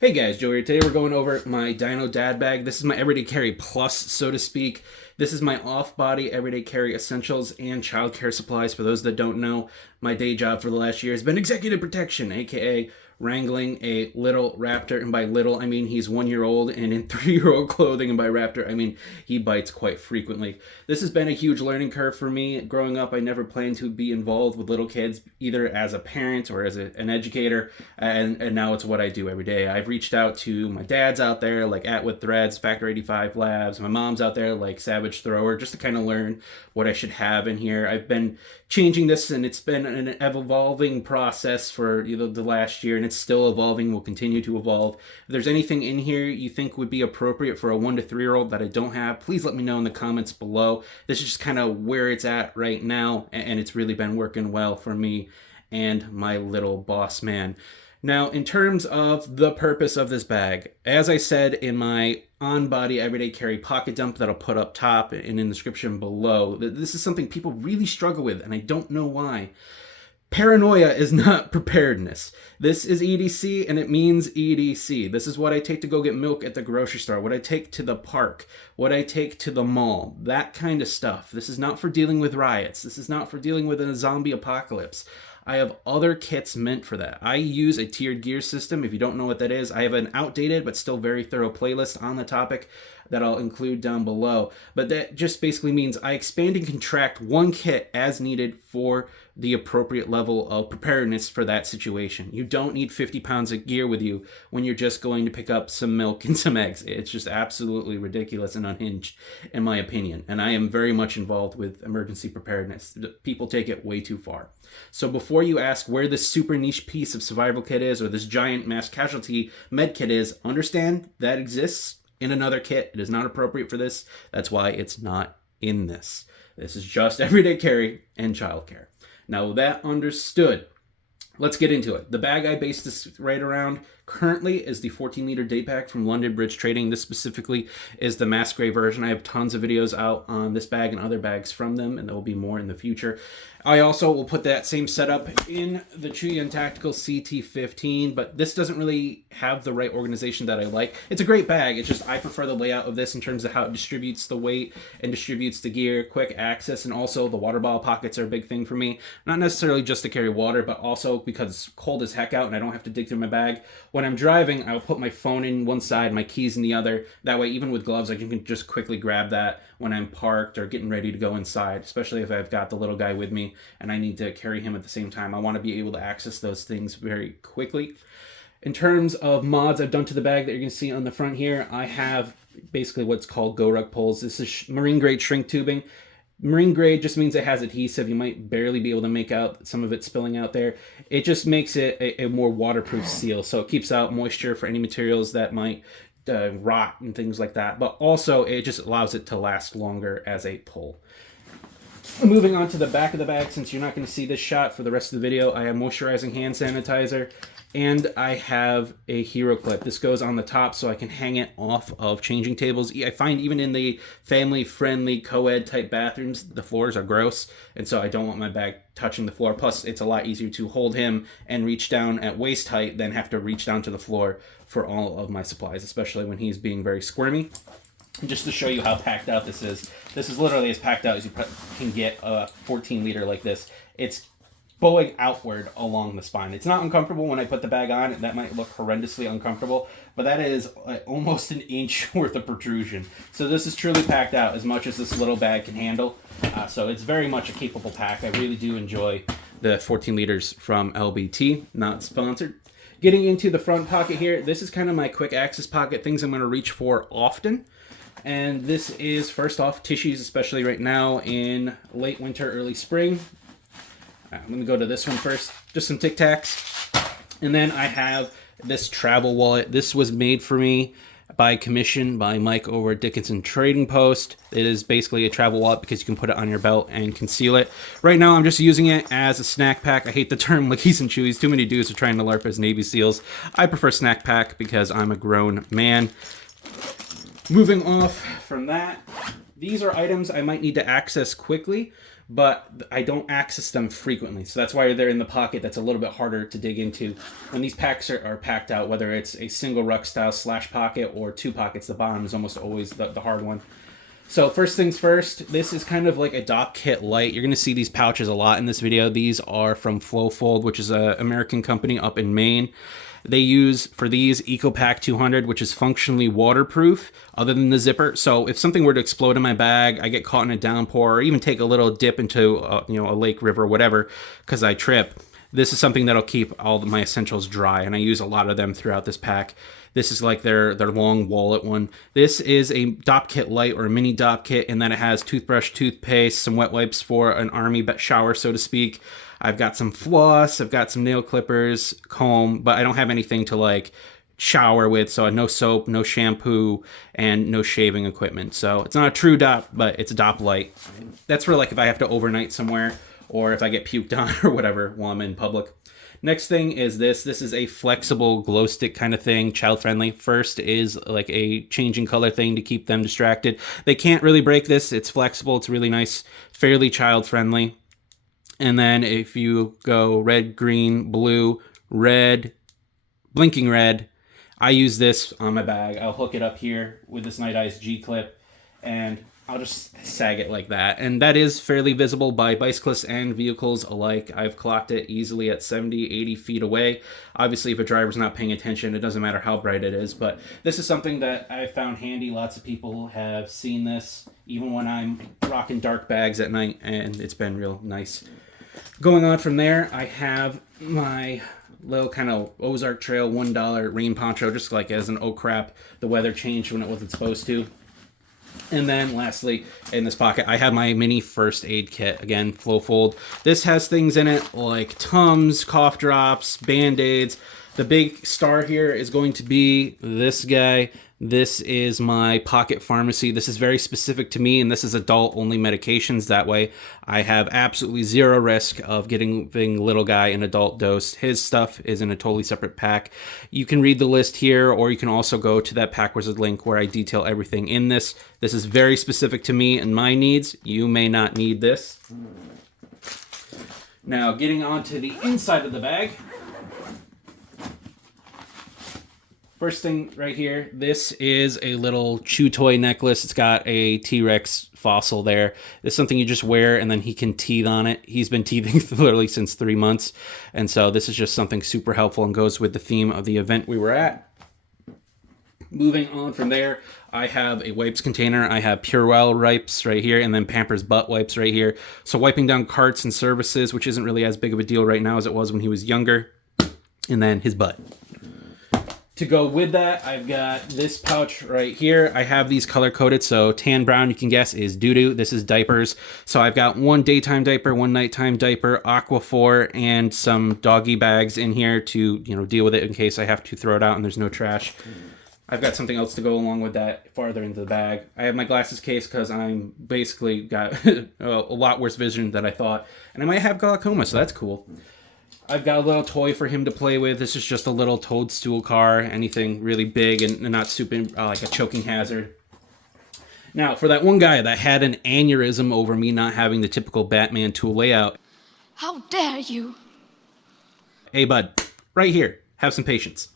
Hey guys, Joe here. Today we're going over my Dino Dad Bag. This is my everyday carry plus, so to speak. This is my off-body everyday carry essentials and childcare supplies. For those that don't know, my day job for the last year has been executive protection, aka wrangling a little raptor. And by little, I mean he's 1 year old and in 3-year-old clothing. And by raptor, I mean he bites quite frequently. This has been a huge learning curve for me. Growing up, I never planned to be involved with little kids, either as a parent or as an educator. And now it's what I do every day. I've reached out to my dads out there, like At With Threads, Factor 85 Labs. My mom's out there, like Savage Thrower, just to kind of learn what I should have in here. I've been changing this, and it's been an evolving process for the last year, and it's still evolving, will continue to evolve. If there's anything in here you think would be appropriate for a 1 to 3 year old that I don't have, please let me know in the comments below. This is just kind of where it's at right now, and it's really been working well for me and my little boss man. Now, in terms of the purpose of this bag, as I said in my on-body everyday carry pocket dump that I'll put up top and in the description below, this is something people really struggle with, and I don't know why. Paranoia is not preparedness. This is EDC, and it means EDC. This is what I take to go get milk at the grocery store, what I take to the park, what I take to the mall, that kind of stuff. This is not for dealing with riots. This is not for dealing with a zombie apocalypse. I have other kits meant for that. I use a tiered gear system. If you don't know what that is, I have an outdated but still very thorough playlist on the topic that I'll include down below. But that just basically means I expand and contract one kit as needed for the appropriate level of preparedness for that situation. You don't need 50 pounds of gear with you when you're just going to pick up some milk and some eggs. It's just absolutely ridiculous and unhinged, in my opinion. And I am very much involved with emergency preparedness. People take it way too far. So before you ask where this super niche piece of survival kit is or this giant mass casualty med kit is, understand that exists in another kit. It is not appropriate for this. That's why it's not in this. This is just everyday carry and childcare. Now, with that understood, let's get into it. The bag I based this right around currently is the 14-liter day pack from London Bridge Trading. This specifically is the mass gray version. I have tons of videos out on this bag and other bags from them, and there will be more in the future. I also will put that same setup in the Chuyan Tactical CT15, but this doesn't really have the right organization that I like. It's a great bag. It's just I prefer the layout of this in terms of how it distributes the weight and distributes the gear, quick access, and also the water bottle pockets are a big thing for me. Not necessarily just to carry water, but also because it's cold as heck out and I don't have to dig through my bag. When I'm driving, I'll put my phone in one side, my keys in the other. That way, even with gloves, I can just quickly grab that when I'm parked or getting ready to go inside, especially if I've got the little guy with me and I need to carry him at the same time. I want to be able to access those things very quickly. In terms of mods I've done to the bag that you're going to see on the front here, I have basically what's called Go Rug poles. This is marine grade shrink tubing. Marine grade just means it has adhesive. You might barely be able to make out some of it spilling out there. It just makes it a more waterproof seal, so it keeps out moisture for any materials that might rot and things like that. But also, it just allows it to last longer as a pole. Moving on to the back of the bag, since you're not going to see this shot for the rest of the video, I have moisturizing hand sanitizer, and I have a hero clip. This goes on the top so I can hang it off of changing tables. I find even in the family-friendly co-ed type bathrooms, the floors are gross, and so I don't want my bag touching the floor. Plus, it's a lot easier to hold him and reach down at waist height than have to reach down to the floor for all of my supplies, especially when he's being very squirmy. Just to show you how packed out this is literally as packed out as you can get a 14-liter like this. It's bowing outward along the spine. It's not uncomfortable when I put the bag on. That might look horrendously uncomfortable, but that is almost an inch worth of protrusion. So this is truly packed out as much as this little bag can handle. So it's very much a capable pack. I really do enjoy the 14 liters from LBT, not sponsored. Getting into the front pocket here, this is kind of my quick access pocket, things I'm going to reach for often. And this is, first off, tissues, especially right now in late winter, early spring. I'm going to go to this one first. Just some Tic Tacs. And then I have this travel wallet. This was made for me by commission by Mike over at Dickinson Trading Post. It is basically a travel wallet because you can put it on your belt and conceal it. Right now, I'm just using it as a snack pack. I hate the term lickies and chewies. Too many dudes are trying to LARP as Navy SEALs. I prefer snack pack because I'm a grown man. Moving off from that, these are items I might need to access quickly, but I don't access them frequently. So that's why they're in the pocket. That's a little bit harder to dig into. When these packs are packed out, whether it's a single ruck style slash pocket or 2 pockets, the bottom is almost always the hard one. So first things first, this is kind of like a Dop Kit Light. You're going to see these pouches a lot in this video. These are from Flowfold, which is an American company up in Maine. They use, for these, EcoPack 200, which is functionally waterproof, other than the zipper. So if something were to explode in my bag, I get caught in a downpour, or even take a little dip into a lake, river, whatever, because I trip, this is something that'll keep all my essentials dry, and I use a lot of them throughout this pack. This is like their long wallet one. This is a Dop Kit Light, or a mini Dop Kit, in that it has toothbrush, toothpaste, some wet wipes for an army shower, so to speak. I've got some floss, I've got some nail clippers, comb, but I don't have anything to like shower with, so no soap, no shampoo, and no shaving equipment. So it's not a true Dop, but it's a Dop Light. That's for like if I have to overnight somewhere, or if I get puked on or whatever while I'm in public. Next thing is this. This is a flexible glow stick kind of thing, child friendly. First is like a changing color thing to keep them distracted. They can't really break this. It's flexible. It's really nice, fairly child friendly. And then if you go red, green, blue, red, blinking red, I use this on my bag. I'll hook it up here with this Night Eyes G-clip, and I'll just sag it like that. And that is fairly visible by bicyclists and vehicles alike. I've clocked it easily at 70, 80 feet away. Obviously, if a driver's not paying attention, it doesn't matter how bright it is. But this is something that I found handy. Lots of people have seen this, even when I'm rocking dark bags at night, and it's been real nice. Going on from there, I have my little kind of Ozark Trail $1 rain poncho, just like as an oh crap, the weather changed when it wasn't supposed to. And then lastly, in this pocket, I have my mini first aid kit, again, Flowfold. This has things in it like Tums, cough drops, Band-Aids. The big star here is going to be this guy. This is my pocket pharmacy. This is very specific to me, and this is adult-only medications. That way, I have absolutely zero risk of getting little guy an adult dose. His stuff is in a totally separate pack. You can read the list here, or you can also go to that Pack Wizard link where I detail everything in this. This is very specific to me and my needs. You may not need this. Now, getting on to the inside of the bag. First thing right here, this is a little chew toy necklace. It's got a T-Rex fossil there. It's something you just wear and then he can teeth on it. He's been teething literally since 3 months. And so this is just something super helpful and goes with the theme of the event we were at. Moving on from there, I have a wipes container. I have Purell wipes right here, and then Pampers butt wipes right here. So wiping down carts and services, which isn't really as big of a deal right now as it was when he was younger. And then his butt. To go with that, I've got this pouch right here. I have these color-coded, so tan brown, you can guess, is doo-doo. This is diapers. So I've got one daytime diaper, one nighttime diaper, Aquaphor, and some doggy bags in here to, deal with it in case I have to throw it out and there's no trash. I've got something else to go along with that farther into the bag. I have my glasses case because I'm basically got a lot worse vision than I thought. And I might have glaucoma, so that's cool. I've got a little toy for him to play with. This is just a little toadstool car, anything really big and not super like a choking hazard. Now, for that one guy that had an aneurysm over me not having the typical Batman tool layout. How dare you? Hey, bud, right here. Have some patience.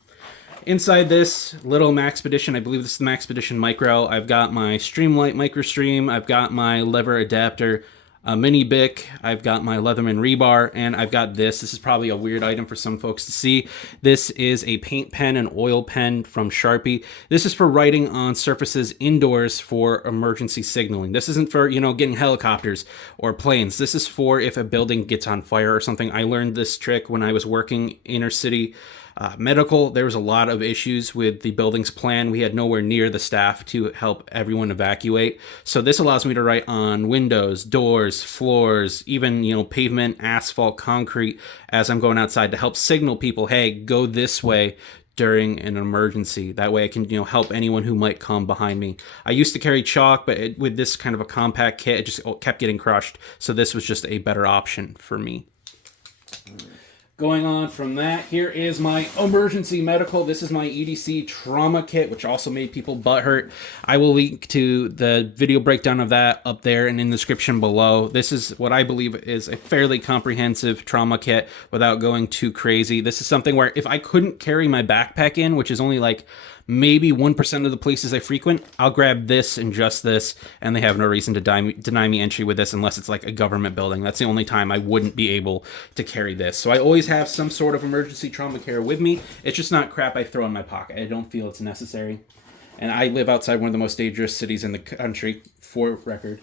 Inside this little Maxpedition, I believe this is the Maxpedition Micro, I've got my Streamlight MicroStream, I've got my lever adapter, a mini Bic, I've got my Leatherman rebar, and I've got this. This is probably a weird item for some folks to see. This is a paint pen and oil pen from Sharpie. This is for writing on surfaces indoors for emergency signaling. This isn't for, getting helicopters or planes. This is for if a building gets on fire or something. I learned this trick when I was working inner city medical. There was a lot of issues with the building's plan. We had nowhere near the staff to help everyone evacuate. So this allows me to write on windows, doors, floors, even, pavement, asphalt, concrete as I'm going outside to help signal people, hey, go this way during an emergency. That way I can, help anyone who might come behind me. I used to carry chalk, but with this kind of a compact kit, it just kept getting crushed. So this was just a better option for me. Going on from that, here is my emergency medical. This is my EDC trauma kit, which also made people butthurt. I will link to the video breakdown of that up there and in the description below. This is what I believe is a fairly comprehensive trauma kit without going too crazy. This is something where if I couldn't carry my backpack in, which is only like maybe 1% of the places I frequent, I'll grab this and just this, and they have no reason to deny me entry with this unless it's like a government building. That's the only time I wouldn't be able to carry this. So I always have some sort of emergency trauma care with me. It's just not crap I throw in my pocket. I don't feel it's necessary. And I live outside one of the most dangerous cities in the country, for record.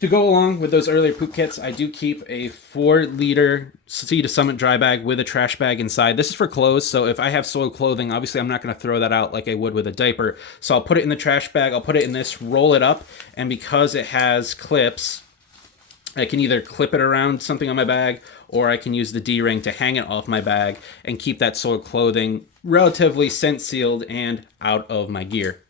To go along with those earlier poop kits, I do keep a 4-liter Sea to Summit dry bag with a trash bag inside. This is for clothes, so if I have soiled clothing, obviously I'm not going to throw that out like I would with a diaper. So I'll put it in the trash bag, I'll put it in this, roll it up, and because it has clips, I can either clip it around something on my bag, or I can use the D-ring to hang it off my bag and keep that soiled clothing relatively scent sealed and out of my gear.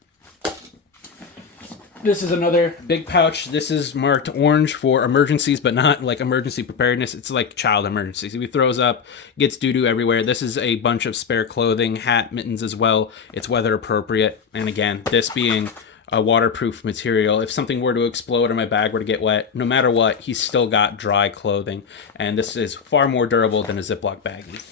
This is another big pouch. This is marked orange for emergencies, but not like emergency preparedness. It's like child emergencies. If he throws up, gets doo-doo everywhere. This is a bunch of spare clothing, hat, mittens as well. It's weather appropriate. And again, this being a waterproof material, if something were to explode or my bag were to get wet, no matter what, he's still got dry clothing. And this is far more durable than a Ziploc baggie.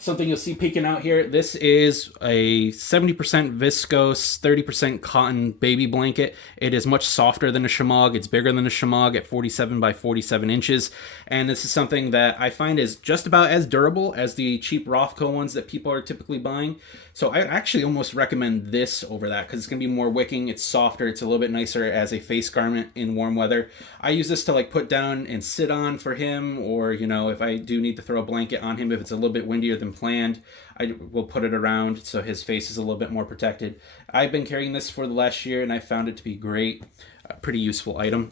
Something you'll see peeking out here, this is a 70% viscose, 30% cotton baby blanket. It is much softer than a shemagh. It's bigger than a shemagh at 47 by 47 inches. And this is something that I find is just about as durable as the cheap Rothko ones that people are typically buying. So I actually almost recommend this over that because it's going to be more wicking. It's softer. It's a little bit nicer as a face garment in warm weather. I use this to like put down and sit on for him, or, you know, if I do need to throw a blanket on him, if it's a little bit windier than planned, I will put it around so his face is a little bit more protected. I've been carrying this for the last year and I found it to be great. A pretty useful item.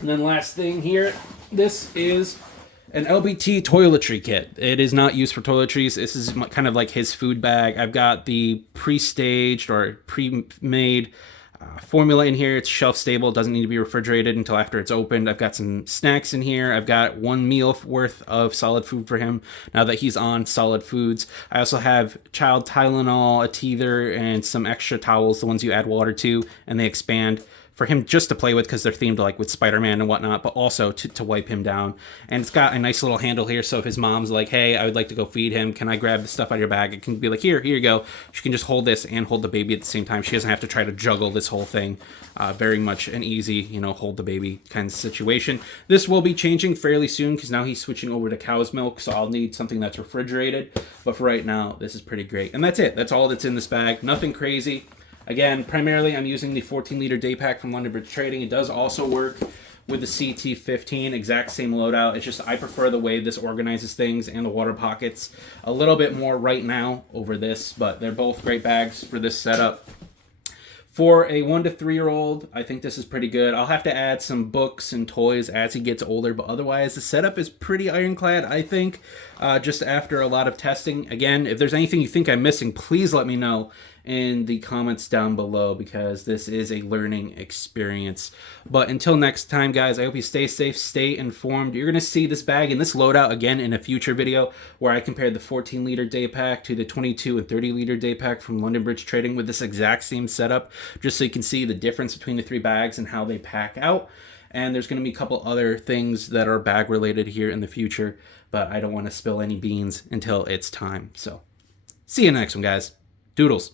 And then last thing here, this is an LBT toiletry kit. It is not used for toiletries. This is kind of like his food bag. I've got the pre-staged or pre-made formula in here. It's shelf stable. It doesn't need to be refrigerated until after it's opened. I've got some snacks in here. I've got 1 meal worth of solid food for him now that he's on solid foods. I also have child Tylenol, a teether, and some extra towels, the ones you add water to, and they expand, for him just to play with because they're themed like with Spider-Man and whatnot, but also to wipe him down. And it's got a nice little handle here, so if his mom's like, hey, I would like to go feed him, can I grab the stuff out of your bag? It can be like, here you go. She can just hold this and hold the baby at the same time. She doesn't have to try to juggle this whole thing. Very much an easy, hold the baby kind of situation. This will be changing fairly soon because now he's switching over to cow's milk, so I'll need something that's refrigerated. But for right now, this is pretty great. And that's it. That's all that's in this bag. Nothing crazy. Again, primarily I'm using the 14-liter day pack from London Bridge Trading. It does also work with the CT15, exact same loadout. It's just I prefer the way this organizes things and the water pockets a little bit more right now over this, but they're both great bags for this setup. For a 1 to 3-year-old, I think this is pretty good. I'll have to add some books and toys as he gets older, but otherwise the setup is pretty ironclad, I think, just after a lot of testing. Again, if there's anything you think I'm missing, please let me know in the comments down below because this is a learning experience. But until next time, guys, I hope you stay safe, stay informed. You're going to see this bag and this loadout again in a future video where I compared the 14-liter day pack to the 22 and 30-liter day pack from London Bridge Trading with this exact same setup, just so you can see the difference between the 3 bags and how they pack out. And there's going to be a couple other things that are bag related here in the future, but I don't want to spill any beans until it's time. So see you in the next one, guys. Doodles.